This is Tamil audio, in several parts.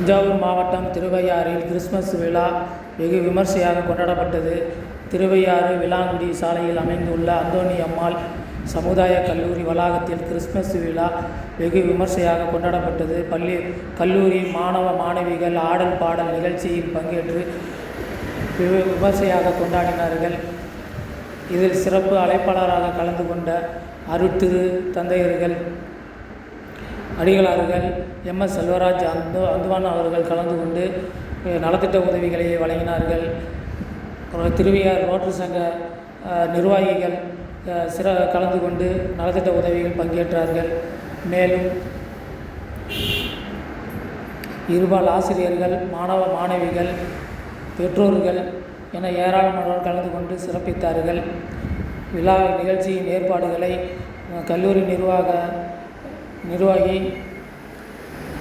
தஞ்சாவூர் மாவட்டம் திருவையாறில் கிறிஸ்மஸ் விழா வெகு விமர்சையாக கொண்டாடப்பட்டது. திருவையாறு விளாங்குடி சாலையில் அமைந்துள்ள அந்தோணி அம்மாள் சமுதாய கல்லூரி வளாகத்தில் கிறிஸ்மஸ் விழா வெகு விமர்சையாக கொண்டாடப்பட்டது. கல்லூரி மாணவ மாணவிகள் ஆடல் பாடல் நிகழ்ச்சியில் பங்கேற்று விமர்சையாக கொண்டாடினார்கள். இதில் சிறப்பு அழைப்பாளராக கலந்து கொண்ட அருட்திரு தந்தையர்கள் அடிகளார்கள் எம்.எஸ். செல்வராஜ் அந்துவான் அவர்கள் கலந்து கொண்டு நலத்திட்ட உதவிகளை வழங்கினார்கள். திருவையார் ரோட்டரி சங்க நிர்வாகிகள் கலந்து கொண்டு நலத்திட்ட உதவிகள் பங்கேற்றார்கள். மேலும் இருபால் ஆசிரியர்கள், மாணவ மாணவிகள், பெற்றோர்கள் என ஏராளமானோர் கலந்து கொண்டு சிறப்பித்தார்கள். விழா நிகழ்ச்சியின் ஏற்பாடுகளை கல்லூரி நிர்வாகி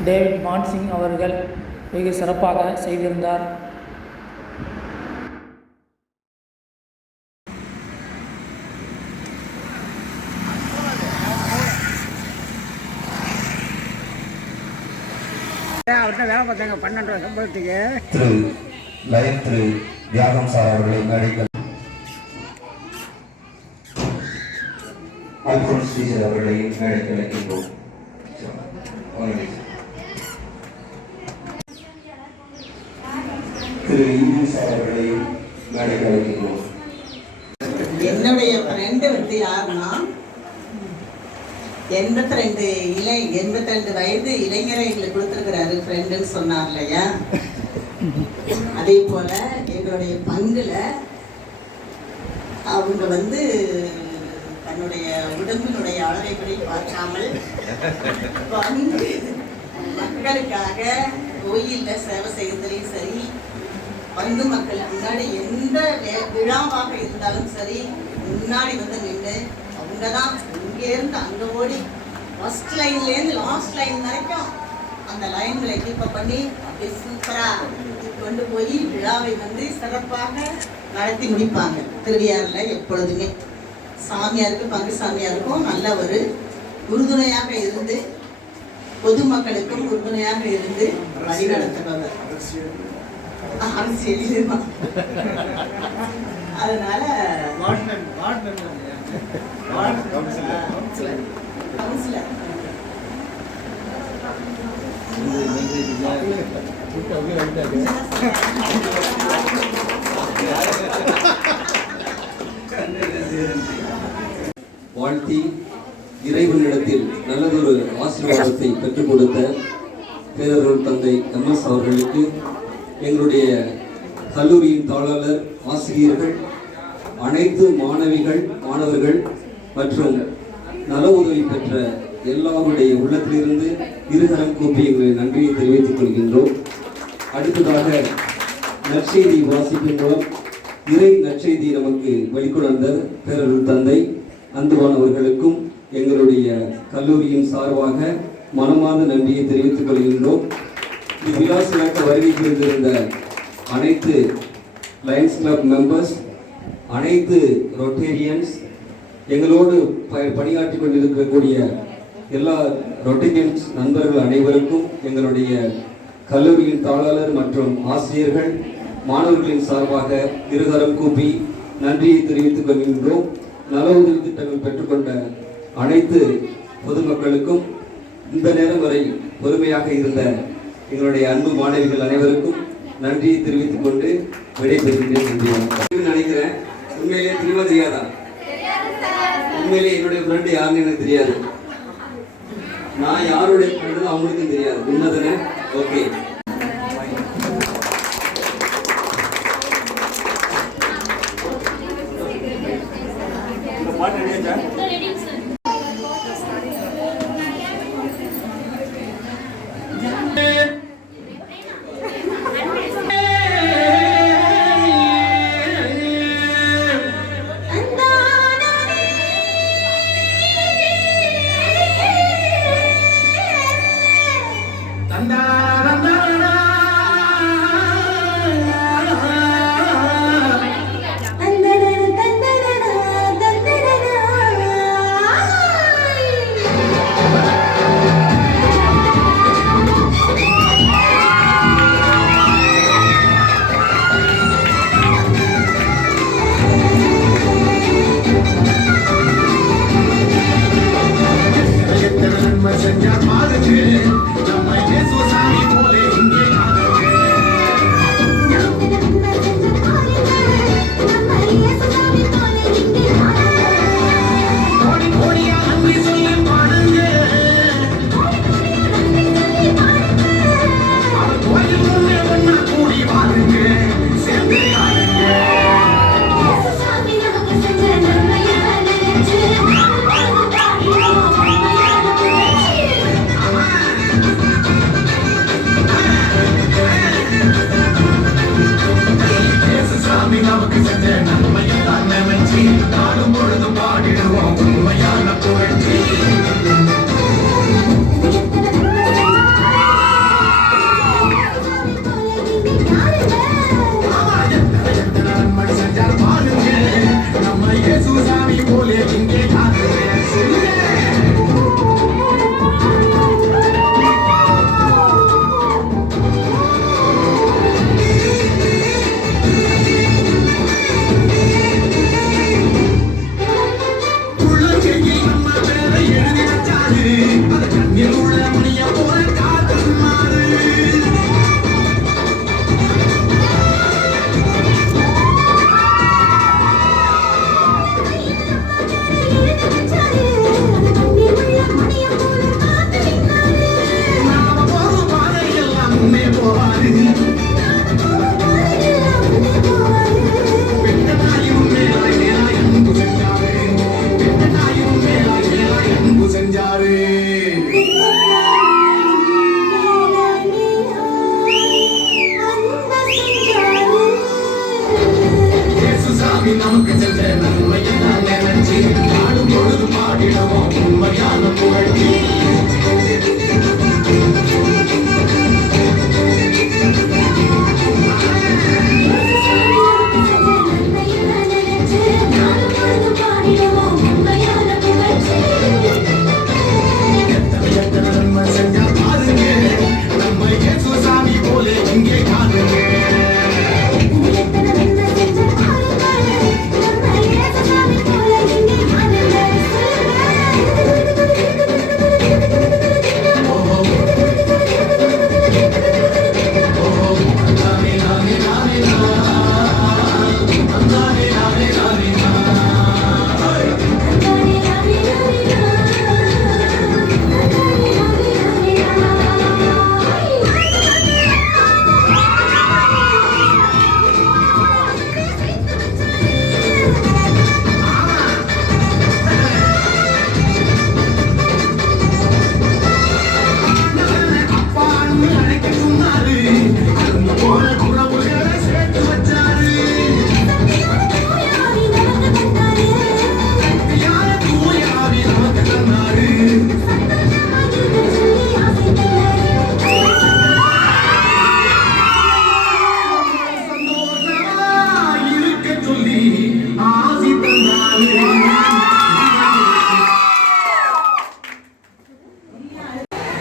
டேவிட் மான்சிங் அவர்கள் வெகு சிறப்பாக செய்திருந்தார். வேலை பார்த்தாங்க 12 சம்பளத்துக்கு. திரு தியாகம் சார் அவர்களை மேடைகள் அல்போன்ஸ் டீச்சர் அவர்களையும் மேடைக்கு அழைக்கின்றோம். திரு இங்கிலீஷ் அவர்களையும் மேடைக்கு அழைக்கின்றோம். என்னுடைய ஃப்ரெண்டு வந்து யாருன்னா 82 வயது இளைஞரை எங்களுக்கு கொடுத்துருக்கிறாரு ஃப்ரெண்டுன்னு சொன்னார் இல்லையா. அதே போல எங்களுடைய பங்குல அவங்க வந்து தன்னுடைய உடம்பினுடைய அளவைப்படி பார்க்காமல் பங்கு மக்களுக்காக கோயிலில் சேவை செய்வதிலையும் சரி, பங்கு மக்களுக்கு முன்னாடி எந்த விழாவாக இருந்தாலும் சரி முன்னாடி வந்து நின்று அவங்க தான் இங்கேருந்து அங்கே ஓடி ஃபர்ஸ்ட் லைன்லேருந்து லாஸ்ட் லைன் வரைக்கும் அந்த லைன்களை கீப்பப் பண்ணி அப்படி சூப்பராக கொண்டு போய் விழாவை வந்து சிறப்பாக நடத்தி முடிப்பாங்க. திருவையாறில் எப்பொழுதுமே சாமியாருக்கு பங்கு சாமியாருக்கும் நல்ல ஒரு உறுதுணையாக இருந்து பொதுமக்களுக்கும் உறுதுணையாக இருந்து வழிநடத்துபவர். அதனால வாழ்த்தி இறைவனிடத்தில் நல்லதொரு ஆசீர்வாதத்தை பெற்றுக் கொடுத்த பேரருள் தந்தை எம்.எஸ். அவர்களுக்கு எங்களுடைய கல்லூரியின் தாளாளர், ஆசிரியர்கள், அனைத்து மாணவர்கள் மற்றும் நல உதவி பெற்ற எல்லாருடைய உள்ளத்திலிருந்து இருகரம் கூப்பி எங்களுடைய நன்றியை தெரிவித்துக் கொள்கின்றோம். அடுத்ததாக நற்செய்தி வாசிப்பின் மூலம் இறை நற்செய்தி நமக்கு வெளிக்கொணர்ந்த பேரருள் தந்தை அந்துவான் அவர்களுக்கும் எங்களுடைய கல்லூரியின் சார்பாக மனமார்ந்த நன்றியை தெரிவித்துக் கொள்கின்றோம். இவ்விழா சிறக்க வருகை புரிந்திருந்த அனைத்து லயன்ஸ் கிளப் மெம்பர்ஸ், அனைத்து ரொட்டேரியன்ஸ், எங்களோடு பணியாற்றி கொண்டிருக்கக்கூடிய எல்லா ரொட்டேரியன்ஸ் நண்பர்கள் அனைவருக்கும் எங்களுடைய கல்லூரியின் தாளாளர் மற்றும் ஆசிரியர்கள், மாணவர்களின் சார்பாக இருகரம் கூப்பி நன்றியை தெரிவித்துக் கொள்கின்றோம். நல உதவி திட்டங்கள் பெற்றுக்கொண்ட அனைத்து பொதுமக்களுக்கும், இந்த நேரம் வரை பொறுமையாக இருந்த எங்களுடைய அன்பு மாணவிகள் அனைவருக்கும் நன்றியை தெரிவித்துக் கொண்டு விடைபெறுகின்றேன். நன்றி. நினைக்கிறேன் உண்மையிலேயே தெரியுமா தெரியாதா? உண்மையிலேயே என்னுடைய ஃப்ரெண்டு யாருன்னு எனக்கு தெரியாது. நான் யாருடைய ஃப்ரெண்டு அவங்களுக்கும் தெரியாது. உண்மைதானே? ஓகே.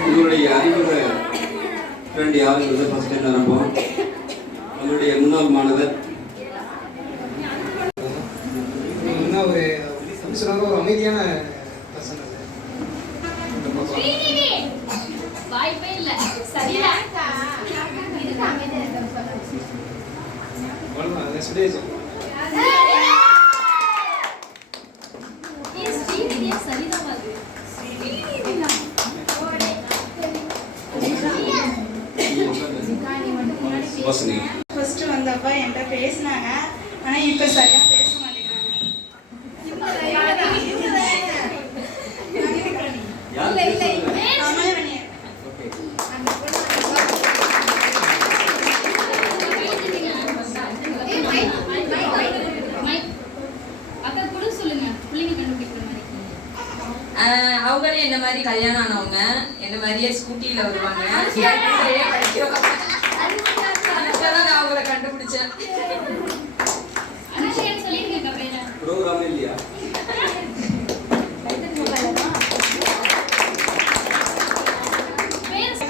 உங்களுடைய அறிமுக ஃப்ரெண்ட் யாருங்கிறத ஃபர்ஸ்ட் டைம் ஆரம்பம். நம்மளுடைய முன்னாள் மாணவர் ஒரு அமைதியான பர்சன் வாய்ப்பே இல்ல சரியா ஃபர்ஸ்ட் வந்தப்ப என்கிட்ட பேசினாங்க, ஆனா இப்ப சரியா பேச மாட்டேங்கிறாங்க. அவங்களே என்ன மாதிரி கல்யாணம் ஆனவங்க, என்ன மாதிரியே ஸ்கூட்டியில வருவாங்க. நான் அவங்கள கண்டுபிடிச்சேன். ப்ரோக்ராம் இல்லையா?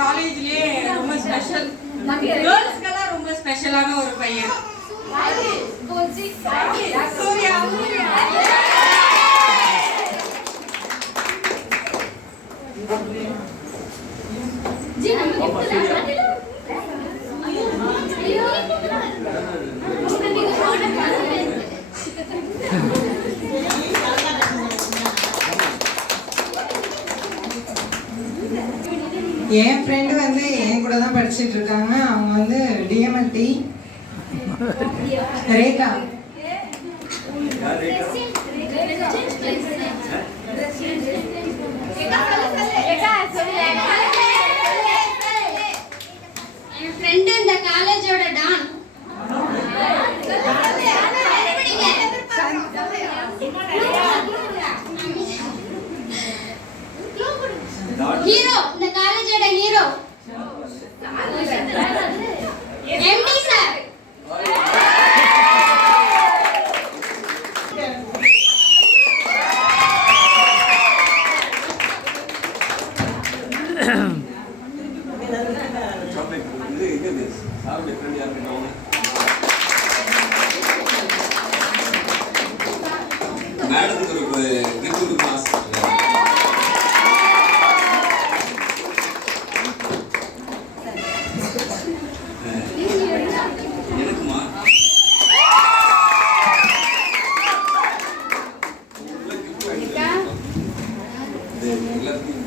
காலேஜ்லயே ரொம்ப ஸ்பெஷல், கேர்ள்ஸ்க்கெல்லாம் ரொம்ப ஸ்பெஷலான ஒரு பையன் சூர்யா. என் ஃப்ரெண்டு வந்து என் கூட தான் படிச்சுட்டு இருக்காங்க. அவங்க வந்து டிஎம்எல்டி ரேகா. ஹீரோ, இந்த காலேஜோட ஹீரோ எம்டி சார். மேடத்துக்கு ஒரு கிஃப்ட் கொடுக்க ஆசை. எனக்குமா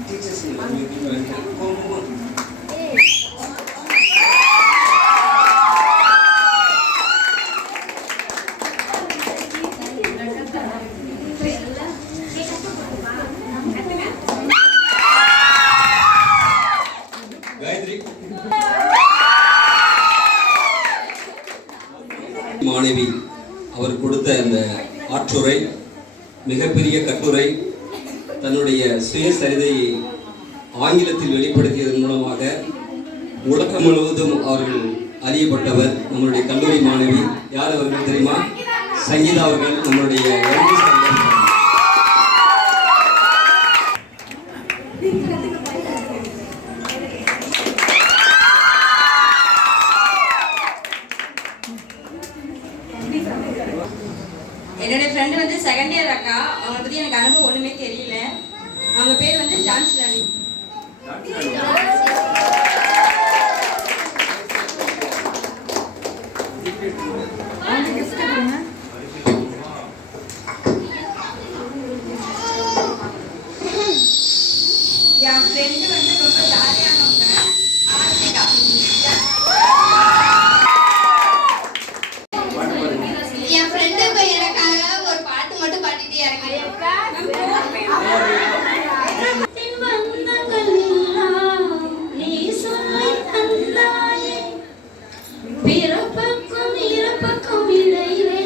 டீச்சர்ஸ் காயத்ரி மாணவி அவர் கொடுத்த அந்த ஆற்றுரை, மிகப்பெரிய கட்டுரை, தன்னுடைய சுயசரிதையை ஆங்கிலத்தில் வெளிப்படுத்தியதன் மூலமாக உலகம் முழுவதும் அவர்கள் அறியப்பட்டவர். நம்மளுடைய கல்லூரி மாணவி யார் அவர்கள் தெரியுமா? சங்கீதா அவர்கள். நம்மளுடைய என்னோட ஃப்ரெண்டு வந்து செகண்ட் இயர் அக்கா. அவங்களை பற்றி எனக்கு அனுபவம் ஒன்றுமே தெரியல. அவங்க பேர் வந்து டான்ஸ் ராணி. என் ஃப்ரெண்டு வந்து ரொம்ப ஜாலியானவங்க. ஆர்த்திகா. என் ஃப்ரெண்டுக்கு எனக்காக ஒரு பாட்டு மட்டும் பாடிட்டு இறங்கிட்டேன். பிறப்புக்கும் இறப்புக்கும் இடையில்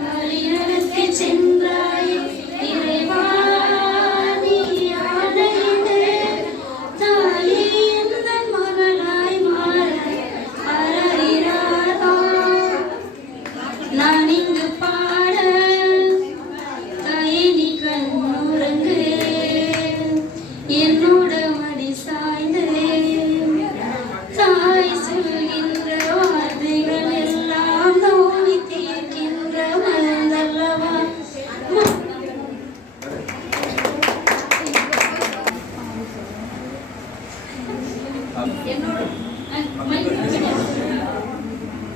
வழிநடத்தி சென்றாய் இறைவா, நீ அழைத்தே தாயே எந்தன் மகளாய் மாற அருளினாரோ. நான் இங்கு பாட தாயே நீ கண்ணுறங்கு, என்னோட மடி சாய்ந்து தாய் சொல்கின்ற வார்த்தைகள் எல்லாம் நோய் தீர்க்கின்ற மருந்தல்லவா.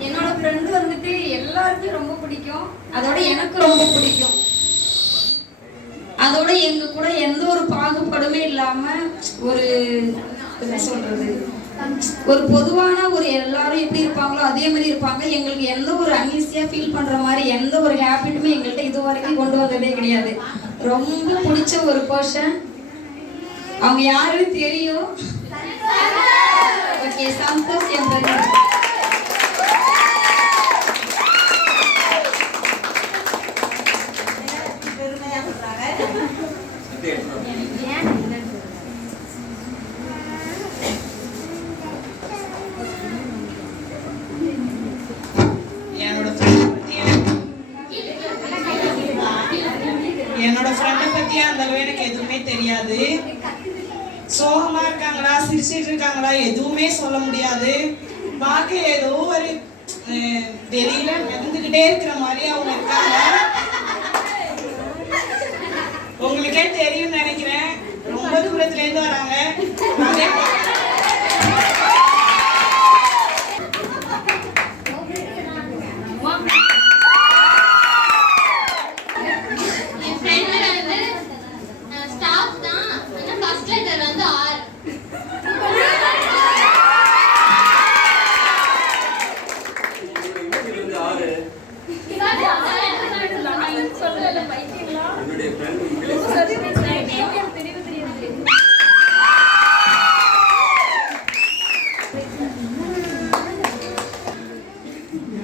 என்னோட ஃப்ரெண்டு வந்துட்டு எல்லாருக்கும் ரொம்ப பிடிக்கும். அதோட எனக்கு ரொம்ப பிடிக்கும். அதோட எங்க கூட எந்த ஒரு பாகுபாடுமே இல்லாம ஒரு என்ன சொல்றது, ஒரு பொதுவான ஒரு எல்லாரும் எப்படி இருப்பாங்களோ அதே மாதிரி இருப்பாங்க. எங்களுக்கு எந்த ஒரு அன்ஈஸியா ஃபீல் பண்ற மாதிரி எந்த ஒரு ஹேபிட்டுமே எங்கள்கிட்ட இது வரைக்கும் கொண்டு வந்ததே கிடையாது. ரொம்ப பிடிச்ச ஒரு பர்சன். அவங்க யாருன்னு தெரியும். ஓகே, சந்தோஷ் என் friend. என்னோட ஃப்ரெண்டை பத்தி அந்த அளவு எனக்கு எதுவுமே தெரியாது. சோகமா இருக்காங்களா சிரிச்சிட்டு இருக்காங்களா எதுவுமே சொல்ல முடியாது. பார்க்க ஏதோ ஒரு வெளியில நடந்துகிட்டே இருக்கிற மாதிரி அவங்க இருக்காங்க. உங்களுக்கே தெரியும் நினைக்கிறேன். ரொம்ப தூரத்துல இருந்து வராங்க.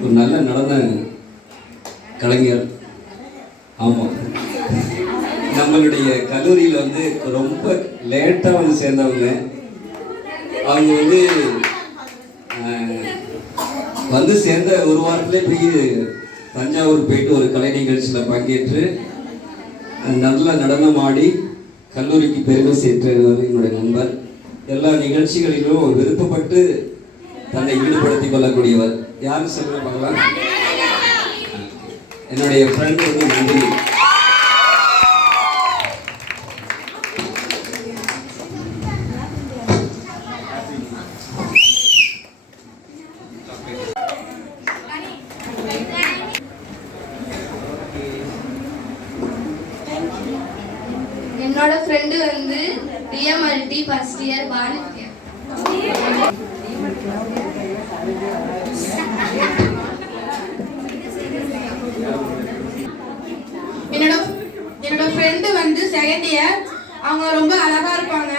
ஒரு நல்ல நடன கலைஞர். ஆமாம், நம்மளுடைய கல்லூரியில் வந்து ரொம்ப லேட்டாக வந்து சேர்ந்தவங்க. அவங்க வந்து சேர்ந்த ஒரு வாரத்திலே போய் தஞ்சாவூர் போயிட்டு ஒரு கலை நிகழ்ச்சியில் பங்கேற்று நல்ல நடனம் ஆடி கல்லூரிக்கு பெருமை சேர்த்தவர் என்னுடைய நண்பர். எல்லா நிகழ்ச்சிகளிலும் விருப்பப்பட்டு தன்னை ஈடுபடுத்திக் கொள்ளக்கூடியவர். யாரும் சொல்ல பார்க்கலாம். என்னுடைய ஃப்ரெண்ட் நன்றி. என்னோட ஃப்ரெண்டு டிஎம்எல்டி ஃபர்ஸ்ட் இயர் பாலித்யா. என்னோட ஃப்ரெண்டு செகண்ட் இயர். அவங்க ரொம்ப அழகா இருப்பாங்க.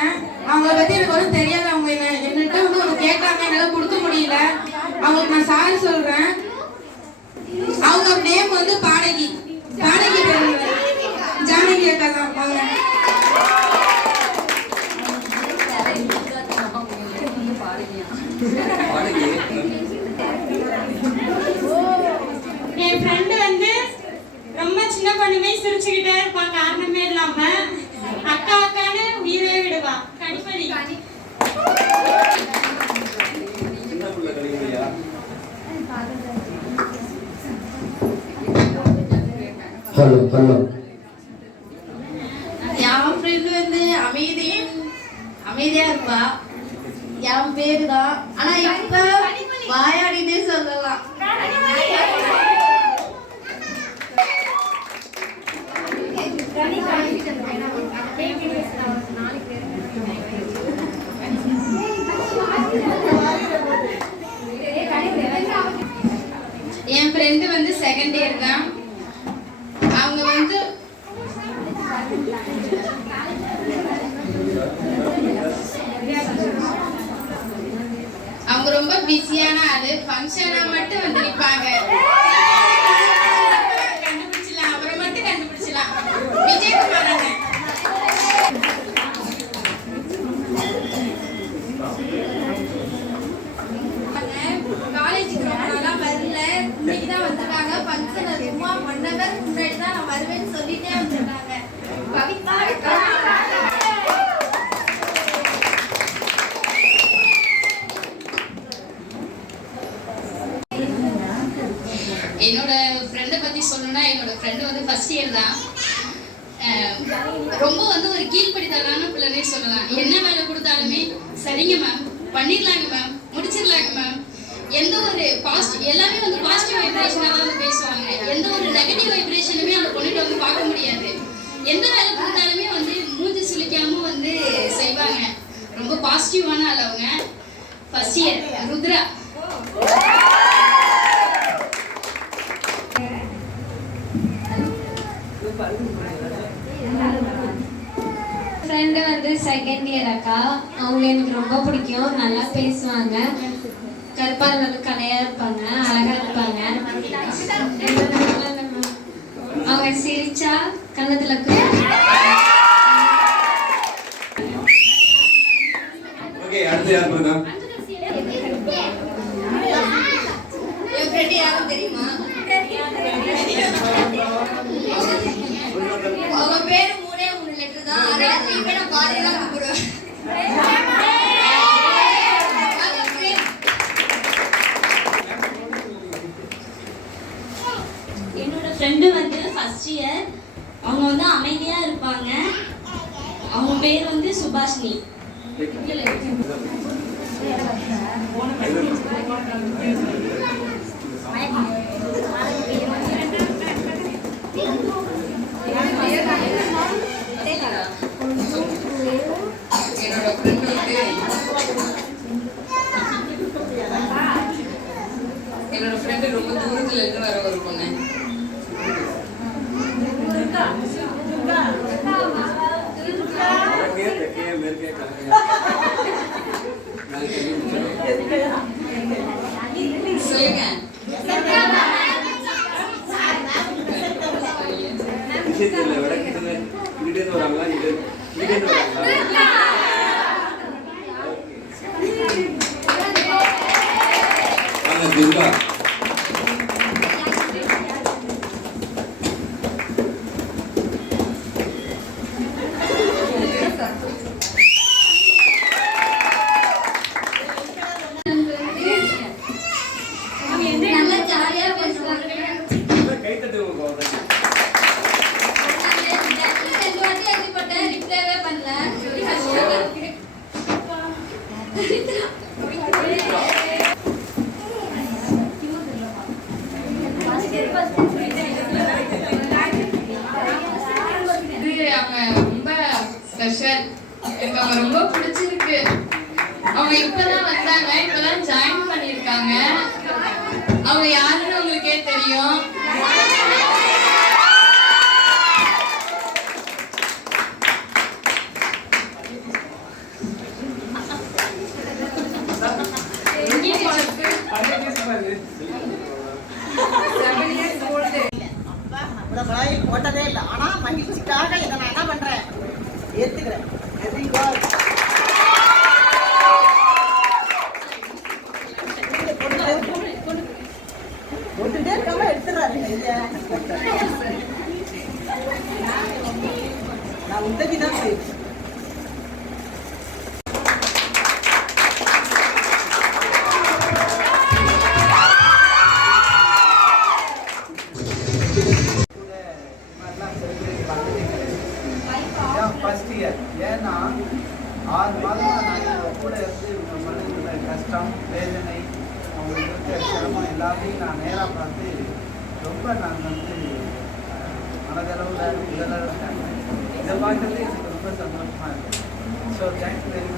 அவங்கள பத்தி எனக்கு ஒன்றும் தெரியாது. அவங்க என்னகிட்ட ஒன்று கேட்டாங்க, என்னால் கொடுக்க முடியல. அவங்களுக்கு நான் சாரி சொல்றேன். அவங்க நேம் பாடகி. பாடகி ஜானகி அக்கா தான் அவங்க. என் ஃப்ரெண்டு ரொம்ப சின்ன பொண்ணுமே சிரிச்சுக்கிட்டே இருப்பான் காரணமே இல்லாம. அக்கா அக்கான்னு உயிரே விடுவா. கனிமொழி. Hello hello. என் ஃப்ரெண்டு அமைதியா இருப்பா. என் பேரு தான். ஆனா இப்ப வாயாடினே சொல்லலாம். என் ஃப்ரெண்டு செகண்ட் இயர் தான். அவங்க அவங்க ரொம்ப பிஸியான ஆளு. ஃபங்க்ஷனா மட்டும் நிற்பாங்க. கண்டுபிடிச்சலாம், அவரை மட்டும் கண்டுபிடிச்சலாம். விஜயகுமார் அண்ணன். காலேஜுக்கு வரல, இன்னைக்கு தான் வந்திருக்காங்க. ஃபங்க்ஷன் சும்மா 1 hour முன்னாடி தான் நான் வருவேன்னு சொல்லிட்டே வந்திருக்காங்க. கவிதா என்னோட ஃப்ரெண்டை பற்றி சொல்லணும்னா, என்னோட ஃப்ரெண்டு ஃபர்ஸ்ட் இயர் தான். ரொம்ப ஒரு கீழ்ப்படித்தலான பிள்ளைனே சொல்லலாம். என்ன வேலை கொடுத்தாலுமே சரிங்க மேம், பண்ணிடலாங்க மேம், முடிச்சிடலாங்க மேம். எந்த ஒரு எல்லாமே பாசிட்டிவ் வைப்ரேஷனாக தான் பேசுவாங்க. எந்த ஒரு நெகட்டிவ் வைப்ரேஷனுமே அந்த பொண்ணுகிட்ட பார்க்க முடியாது. எந்த வேலை கொடுத்தாலுமே மூஞ்சி சுளிக்காம செய்வாங்க. ரொம்ப பாசிட்டிவான ஆள் அவங்க. First year Rudra. Friend second year அக்கா. அவங்க எனக்கு ரொம்ப பிடிக்கும். நல்லா பேசுவாங்க. கருப்பாக கலையா இருப்பாங்க, அழகா இருப்பாங்க. அவங்க சிரிச்சா கண்ணத்துல என் ஃப்ரெண்டு யாரும் தெரியுமா? அவங்க பேரு 3 லெட்டர் தான். அதனால திரும்பி நான் பாதி தான் கூப்பிடுவேன். என்னோட ஃப்ரெண்டு ஃபர்ஸ்ட் இயர். அவங்க அமைதியா இருப்பாங்க. அவங்க பேர் சுபாஷினி. என்னோட ஃப்ரெண்டு ரொம்ப தூரத்துல இருந்து வர ஒரு பொண்ணு. சொல்லுங்க. இங்கிட்டேருந்து வராங்களா இங்கிட்டேருந்து வராங்களா? வாங்க துர்கா. நல்லா ஜாலியா பேசுவாங்க. கை தட்டுவோம். 2 வாட்டி அடிபட்டேன், ரிப்ளைவே பண்ணல. அவங்க ரொம்ப ஸ்பெஷல். எனக்கு அவங்க ரொம்ப பிடிச்சிருக்கு. அவங்க இப்பதான் வந்தாங்க, இப்பதான் ஜாயின் பண்ணிருக்காங்க. அவங்க யாருன்னு உங்களுக்கே தெரியும். போட்டதே இல்லை. ஆனா மகிழ்ச்சிக்காக இதை நான் என்ன பண்றேன், ஏத்துக்கிறேன். போட்டுட்டே இருக்காம எடுத்துறாரு. நான் உதவிதான் செய்வேன். ஃபர்ஸ்ட் இயர் ஏன்னா 6 மாதமாக நான் கூட இருந்து மனிதனோட கஷ்டம் வேதனை அவங்களுக்கு இருக்க சிரமம் எல்லாத்தையும் நான் நேராக பார்த்து ரொம்ப நான் மனதளவில் உடலளவில் இதை பார்க்கறது எனக்கு ரொம்ப சந்தோஷமாக இருக்குது. So thank you very